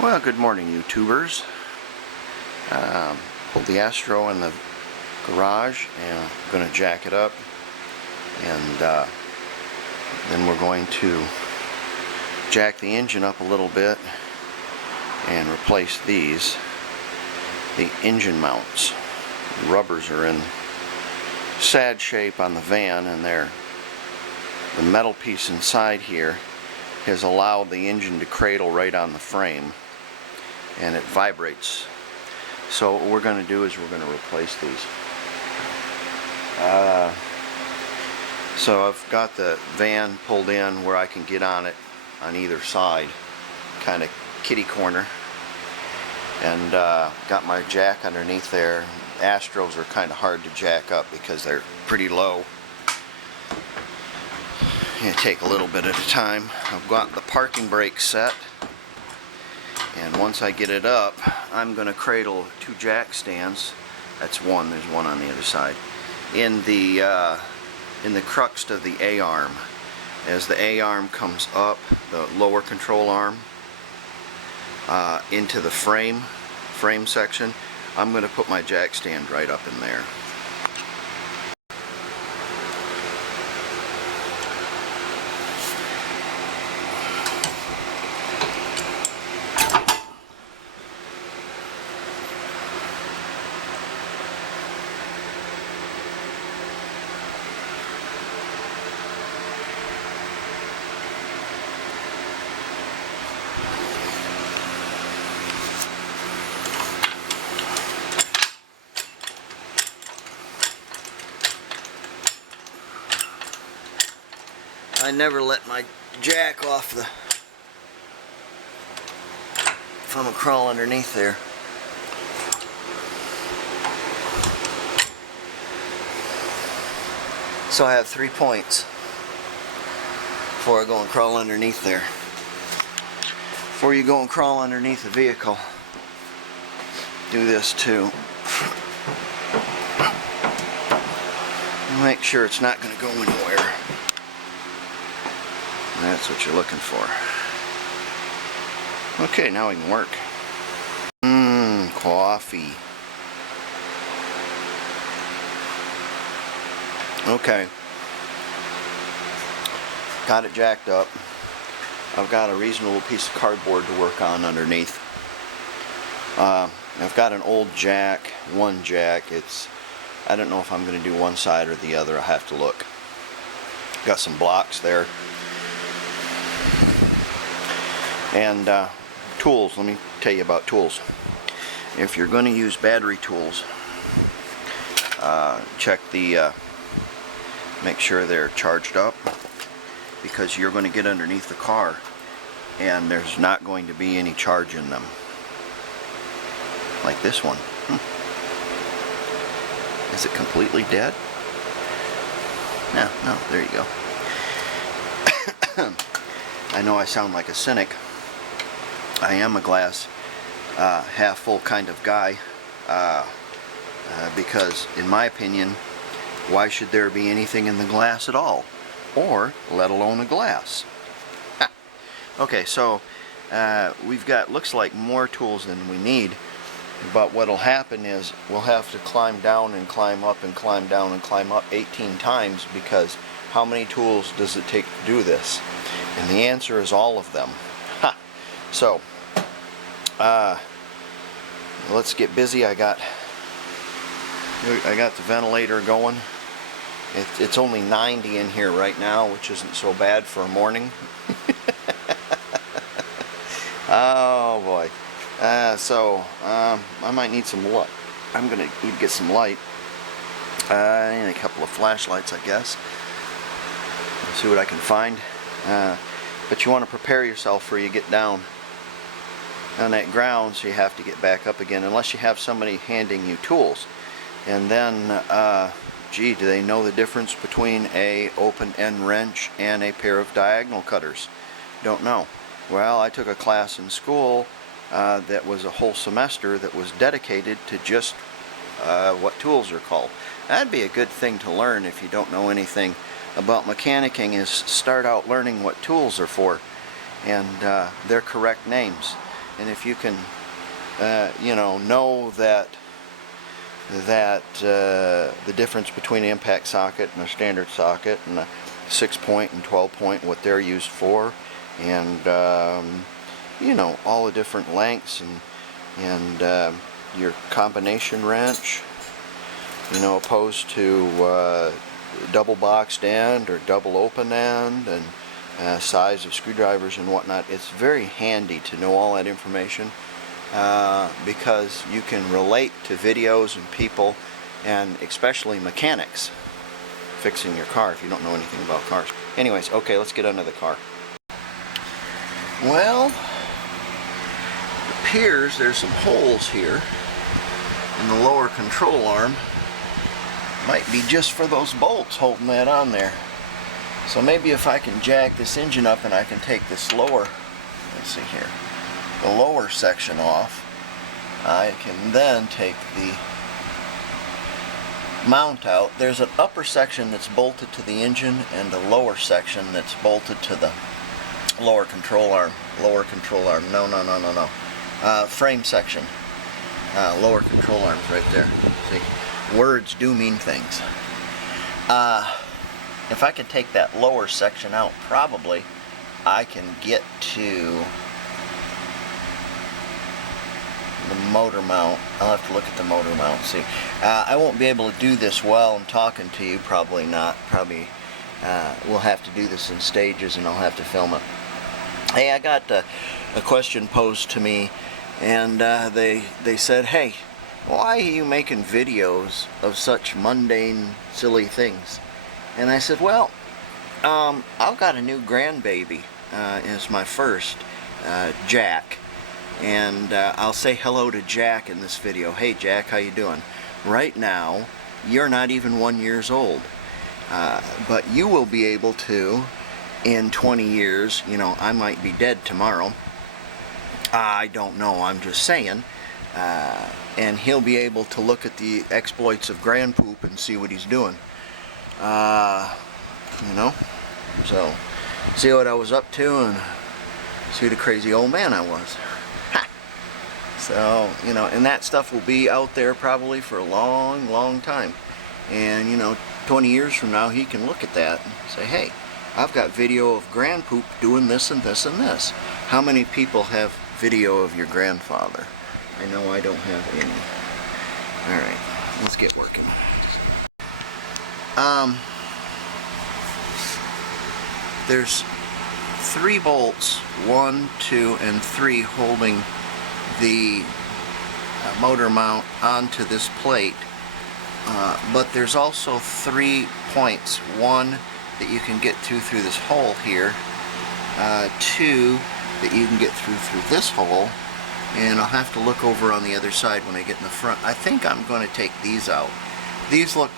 Well, good morning, YouTubers. Pulled the Astro in the garage and I'm going to jack it up, and then we're going to jack the engine up a little bit and replace the engine mounts. The rubbers are in sad shape on the van, and the metal piece inside here has allowed the engine to cradle right on the frame, and it vibrates. So what we're going to do is we're going to replace these. So I've got the van pulled in where I can get on it on either side, kind of kitty corner, and got my jack underneath there. Astros are kind of hard to jack up because they're pretty low. You take a little bit at a time. I've got the parking brake set, and once I get it up, I'm going to cradle two jack stands. That's one. There's one on the other side. In the crux of the A-arm. As the A-arm comes up, the lower control arm, into the frame section, I'm going to put my jack stand right up in there. I never let my jack off if I'm gonna crawl underneath there. So I have 3 points before I go and crawl underneath there. Before you go and crawl underneath the vehicle, do this too. Make sure it's not going to go anywhere. That's what you're looking for. Okay, now we can work. Coffee. Okay. Got it jacked up. I've got a reasonable piece of cardboard to work on underneath. I've got an old jack, one jack. I don't know if I'm going to do one side or the other. I have to look. Got some blocks there. And tools. Let me tell you about tools. If you're going to use battery tools, check make sure they're charged up, because you're going to get underneath the car and there's not going to be any charge in them. Like this one. Is it completely dead? No, there you go. I know I sound like a cynic. I am a glass half full kind of guy, because in my opinion, why should there be anything in the glass at all, or let alone a glass? Okay, so we've got, looks like, more tools than we need, but what'll happen is we'll have to climb down and climb up and climb down and climb up 18 times, because how many tools does it take to do this? And the answer is all of them. So let's get busy. I got the ventilator going. It's only 90 in here right now, which isn't so bad for a morning. Oh boy. I might need some light. I'm gonna need to get some light. And a couple of flashlights, I guess. Let's see what I can find. But you want to prepare yourself for you get down on that ground, so you have to get back up again, unless you have somebody handing you tools. And then, gee, do they know the difference between a open end wrench and a pair of diagonal cutters? Don't know. Well, I took a class in school that was a whole semester that was dedicated to just what tools are called. That'd be a good thing to learn if you don't know anything about mechanicking, is start out learning what tools are for and their correct names. and if you can you know that the difference between an impact socket and a standard socket, and a 6-point and 12-point, what they're used for, and you know, all the different lengths, and your combination wrench, you know, opposed to double boxed end or double open end, and size of screwdrivers and whatnot. It's very handy to know all that information, because you can relate to videos and people, and especially mechanics fixing your car if you don't know anything about cars. Anyways, okay, let's get under the car. Well, it appears there's some holes here in the lower control arm. Might be just for those bolts holding that on there. So maybe if I can jack this engine up and I can take this lower, let's see here, the lower section off, I can then take the mount out. There's an upper section that's bolted to the engine and a lower section that's bolted to the lower control arm. No. Frame section. Lower control arms right there. See, words do mean things. If I can take that lower section out, probably I can get to the motor mount. I'll have to look at the motor mount and see. I won't be able to do this while I'm talking to you, probably not. Probably we'll have to do this in stages, and I'll have to film it. Hey, I got a question posed to me, and they said, hey, why are you making videos of such mundane, silly things? And I said, well, I've got a new grandbaby. It's my first, Jack. And I'll say hello to Jack in this video. Hey Jack, how you doing? Right now, you're not even 1 year old. But you will be able to, in 20 years, you know, I might be dead tomorrow. I don't know, I'm just saying. And he'll be able to look at the exploits of Grandpoop and see what he's doing. You know, so see what I was up to and see the crazy old man I was. Ha! So, you know, and that stuff will be out there probably for a long, long time. And, you know, 20 years from now he can look at that and say, hey, I've got video of Grandpoop doing this and this and this. How many people have video of your grandfather? I know I don't have any. Alright, let's get working. There's 3 bolts, 1, 2, and 3, holding the motor mount onto this plate. But there's also 3 points. 1 that you can get through this hole here. 2 that you can get through this hole. And I'll have to look over on the other side when I get in the front. I think I'm going to take these out. These look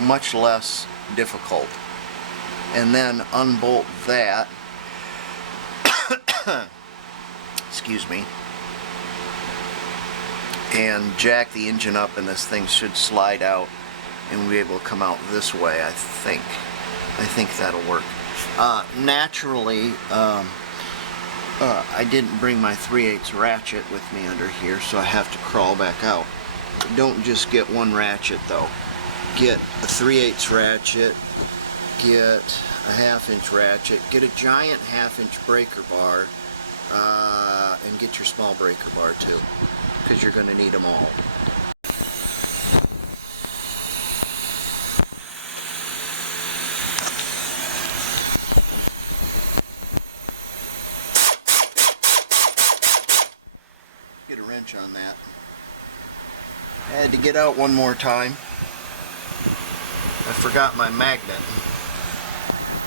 much less difficult. And then unbolt that. Excuse me. And jack the engine up, and this thing should slide out and we'll be able to come out this way, I think. I think that'll work. Naturally, I didn't bring my 3/8 ratchet with me under here, so I have to crawl back out. Don't just get one ratchet though. Get a 3/8 ratchet, get a 1/2-inch ratchet, get a giant 1/2-inch breaker bar, and get your small breaker bar too, because you're going to need them all. Get a wrench on that. I had to get out one more time. I forgot my magnet.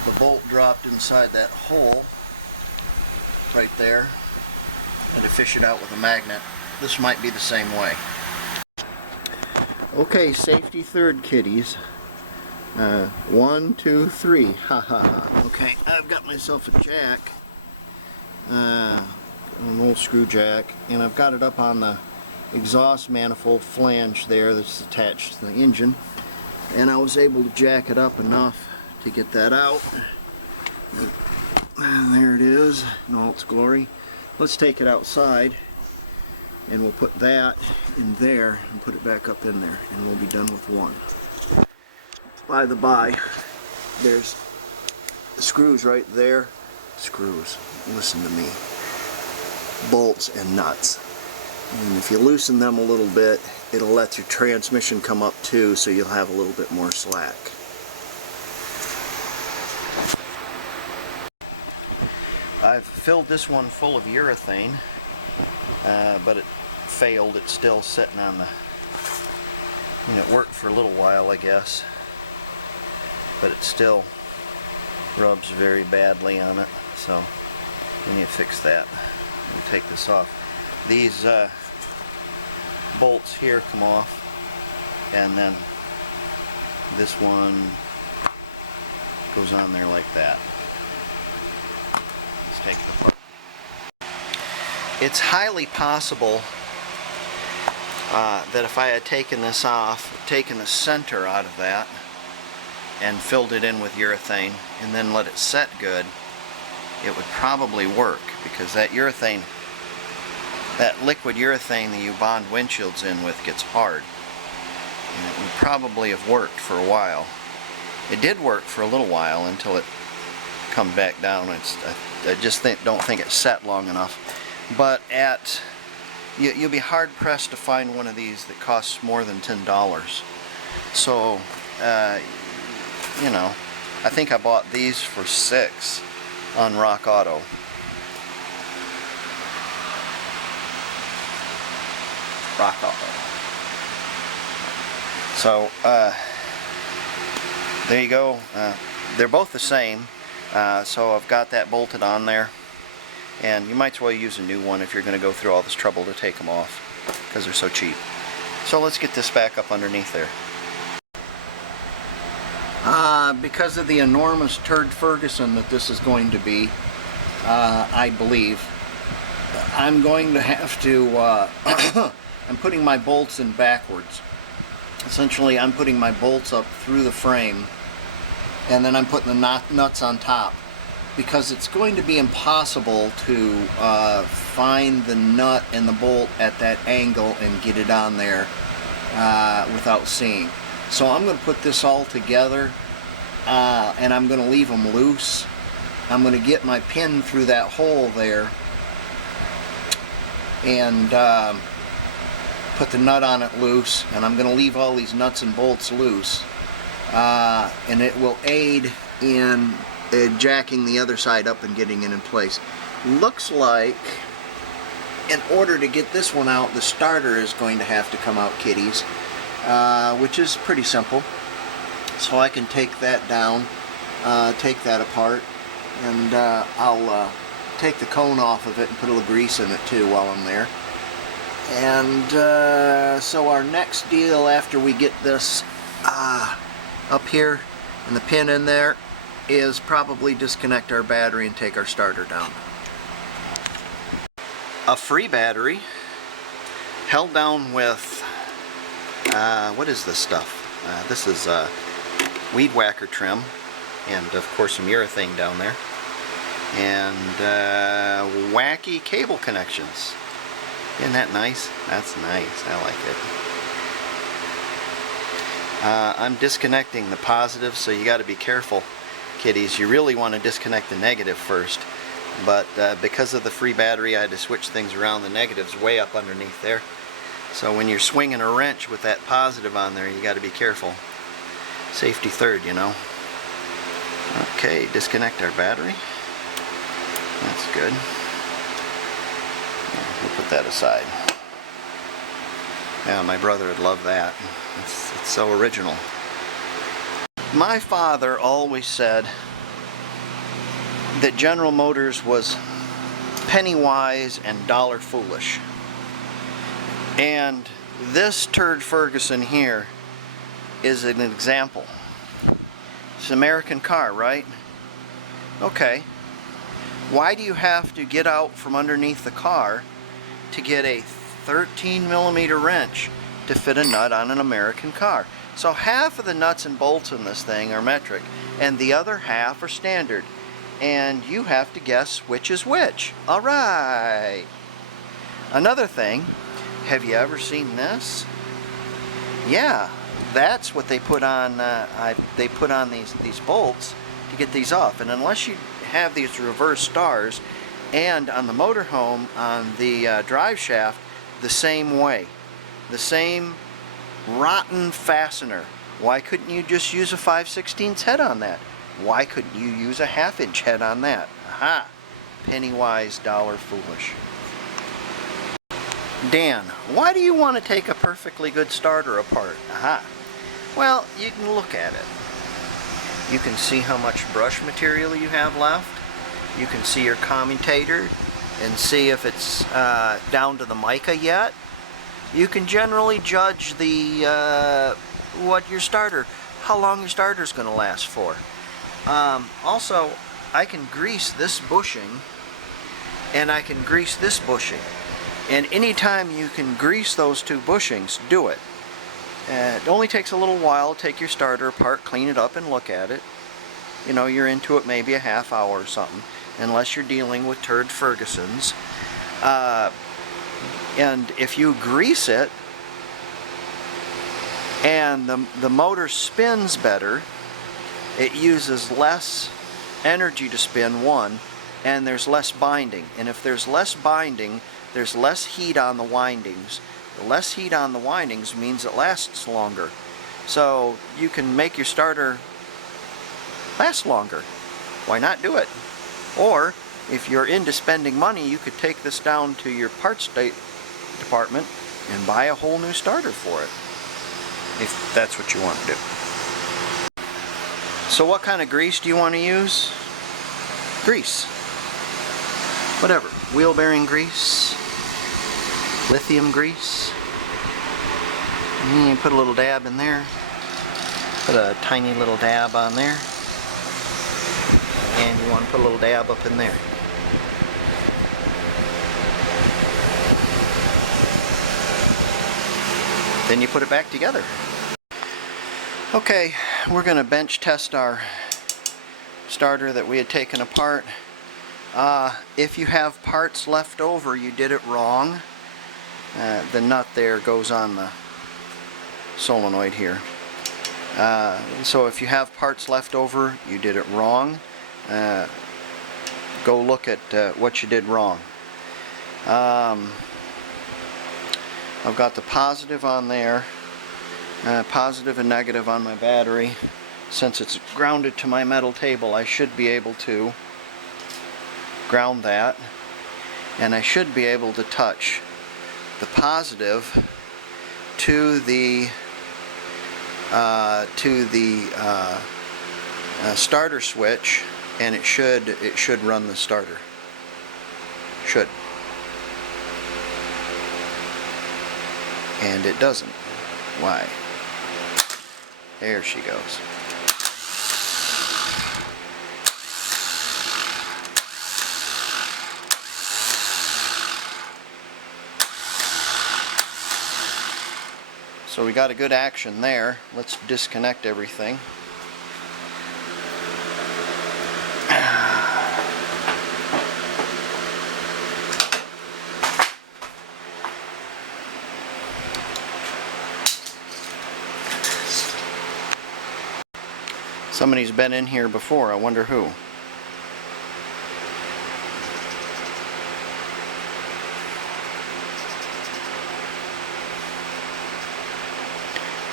The bolt dropped inside that hole right there. I had to fish it out with a magnet. This might be the same way. Okay, safety third, kiddies. 1, 2, 3. Ha ha ha. Okay, I've got myself a jack. An old screw jack, and I've got it up on the exhaust manifold flange there that's attached to the engine, and I was able to jack it up enough to get that out. And there it is in all its glory. Let's take it outside And we'll put that in there and put it back up in there, and we'll be done with one. By the by, there's screws right there. Screws, listen to me. Bolts and nuts. And if you loosen them a little bit, it'll let your transmission come up too, so you'll have a little bit more slack. I've filled this one full of urethane, but it failed. It's still sitting on the, it worked for a little while, I guess, but it still rubs very badly on it, so we need to fix that. Let me take this off. These bolts here come off, and then this one goes on there like that. Let's take it apart. It's highly possible that if I had taken this off, taken the center out of that, and filled it in with urethane, and then let it set good, it would probably work, because that urethane, that liquid urethane that you bond windshields in with, gets hard. And it would probably have worked for a while. It did work for a little while until it come back down. I just don't think it set long enough. But you'll be hard pressed to find one of these that costs more than $10. So I think I bought these for $6 on Rock Auto. Rock Auto. So there you go. They're both the same. So I've got that bolted on there, and you might as well use a new one if you're going to go through all this trouble to take them off, because they're so cheap. So let's get this back up underneath there. Because of the enormous turd Ferguson that this is going to be, I believe, I'm going to have to, I'm putting my bolts in backwards. Essentially, I'm putting my bolts up through the frame, and then I'm putting the nuts on top, because it's going to be impossible to find the nut and the bolt at that angle and get it on there without seeing. So I'm going to put this all together, and I'm going to leave them loose. I'm going to get my pin through that hole there and put the nut on it loose, and I'm going to leave all these nuts and bolts loose, and it will aid in jacking the other side up and getting it in place. Looks like in order to get this one out, the starter is going to have to come out, kiddies, which is pretty simple. So I can take that down, take that apart, and I'll take the cone off of it and put a little grease in it too while I'm there. And so our next deal after we get this up here and the pin in there is probably disconnect our battery and take our starter down. A free battery held down with what is this stuff? This is weed whacker trim, and of course some urethane down there, and wacky cable connections. Isn't that nice? That's nice. I like it. I'm disconnecting the positive, so you got to be careful, kiddies. You really want to disconnect the negative first, but because of the free battery, I had to switch things around. The negative's way up underneath there, so when you're swinging a wrench with that positive on there, you got to be careful. Safety third, you know. Okay, disconnect our battery. That's good. We'll put that aside. Yeah, my brother would love that. It's so original. My father always said that General Motors was penny wise and dollar foolish. And this turd Ferguson here is an example. It's an American car, right? Okay. Why do you have to get out from underneath the car to get a 13mm wrench to fit a nut on an American car? So half of the nuts and bolts in this thing are metric, and the other half are standard. And you have to guess which is which. Alright. Another thing Have you ever seen this? Yeah, that's what they put on. They put on these bolts to get these off. And unless you have these reverse stars, and on the motorhome on the drive shaft, the same way, the same rotten fastener. Why couldn't you just use a 5/16 head on that? Why couldn't you use a 1/2 inch head on that? Aha! Penny wise, dollar foolish. Dan, why do you want to take a perfectly good starter apart? Aha. Well, you can look at it. You can see how much brush material you have left. You can see your commutator and see if it's down to the mica yet. You can generally judge the how long your starter is going to last for. Also, I can grease this bushing and I can grease this bushing. And anytime you can grease those two bushings, do it. It only takes a little while. Take your starter apart, clean it up, and look at it. You know, you're into it maybe a half hour or something, unless you're dealing with turd Fergusons. And if you grease it, and the motor spins better, it uses less energy to spin, one, and there's less binding. And if there's less binding, there's less heat on the windings. The less heat on the windings means it lasts longer. So you can make your starter last longer. Why not do it? Or if you're into spending money, you could take this down to your parts department and buy a whole new starter for it, if that's what you want to do. So what kind of grease do you want to use? Grease. Whatever. Wheel bearing grease, lithium grease. And you put a little dab in there. Put a tiny little dab on there. And you want to put a little dab up in there. Then you put it back together. Okay, we're going to bench test our starter that we had taken apart. If you have parts left over, you did it wrong. The nut there goes on the solenoid here. So if you have parts left over, you did it wrong. Go look at what you did wrong. I've got the positive on there, positive and negative on my battery. Since it's grounded to my metal table, I should be able to ground that, and I should be able to touch the positive to the starter switch, and it should run the starter. Should. And it doesn't. Why? There she goes. So we got a good action there. Let's disconnect everything. Somebody's been in here before. I wonder who.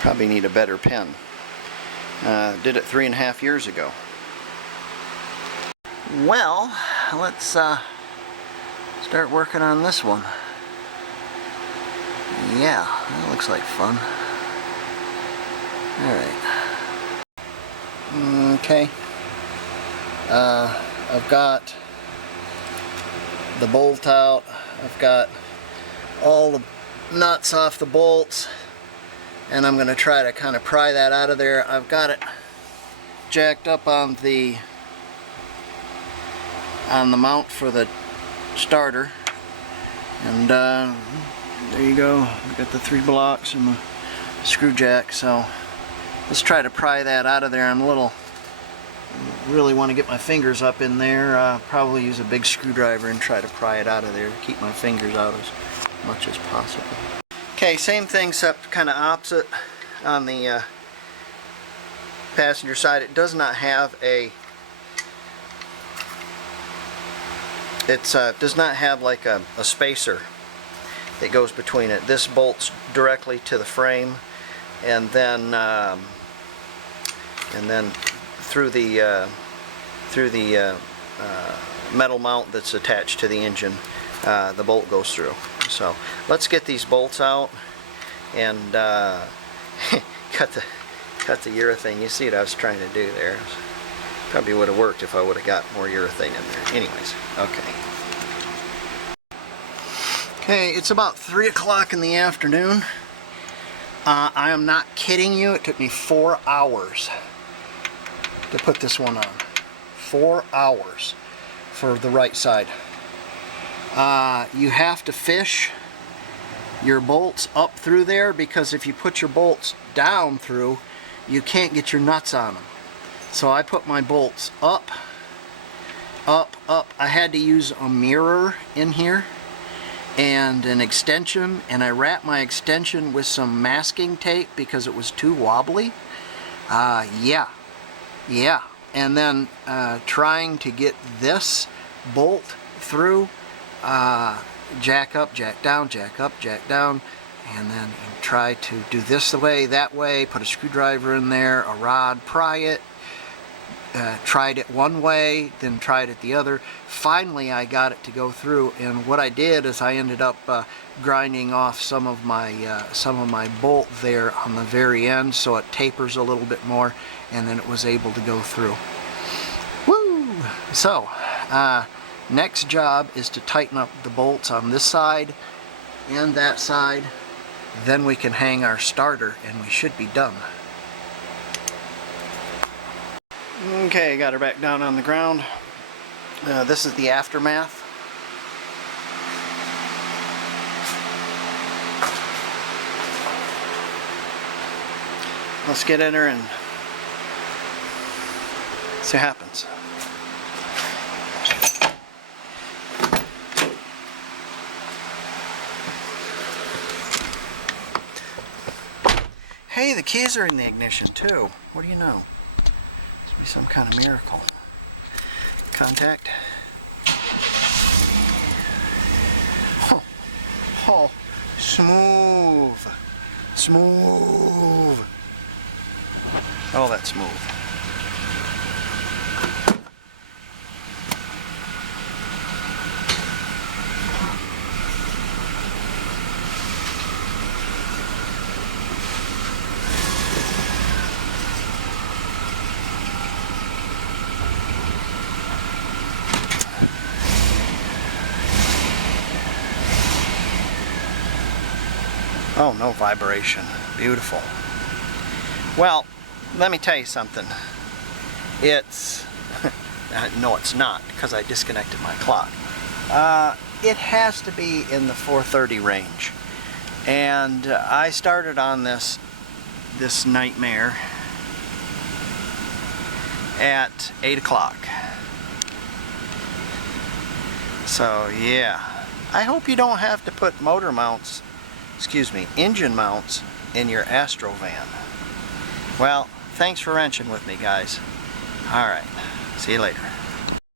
Probably need a better pen. Did it 3.5 years ago. Well, let's start working on this one. Yeah, that looks like fun. Alright. Okay. I've got the bolt out. I've got all the nuts off the bolts, and I'm going to try to kind of pry that out of there. I've got it jacked up on the mount for the starter, and there you go. I've got the 3 blocks and the screw jack. So let's try to pry that out of there. Really want to get my fingers up in there. Probably use a big screwdriver and try to pry it out of there. Keep my fingers out much as possible. Okay, same thing except kind of opposite on the passenger side. It does not have does not have like a spacer that goes between it. This bolts directly to the frame, and then through the metal mount that's attached to the engine, the bolt goes through. So let's get these bolts out and cut the urethane. You see what I was trying to do there. Probably would have worked if I would have got more urethane in there. Anyways, okay. Okay, it's about 3 o'clock in the afternoon. I am not kidding you. It took me 4 hours to put this one on. 4 hours for the right side. You have to fish your bolts up through there, because if you put your bolts down through, you can't get your nuts on them. So I put my bolts up, up, up. I had to use a mirror in here and an extension, and I wrapped my extension with some masking tape because it was too wobbly. Yeah. And then trying to get this bolt through, jack up, jack down, jack up, jack down, and then try to do this the way, that way, put a screwdriver in there, a rod, pry it. Tried it one way, then tried it the other. Finally I got it to go through, and what I did is I ended up grinding off some of my bolt there on the very end, so it tapers a little bit more, and then it was able to go through. Woo! So next job is to tighten up the bolts on this side and that side. Then we can hang our starter and we should be done. Okay, got her back down on the ground. This is the aftermath. Let's get in her and see what happens. Hey, the keys are in the ignition too. What do you know? Be some kind of miracle. Contact. Oh, smooth. Smooth. Oh, that's smooth. Oh, no vibration. Beautiful. Well, let me tell you something. It's... no, it's not, because I disconnected my clock. It has to be in the 430 range. And I started on this nightmare at 8 o'clock. So, yeah. I hope you don't have to put engine mounts in your Astro van. Well, thanks for wrenching with me, guys. Alright, see you later.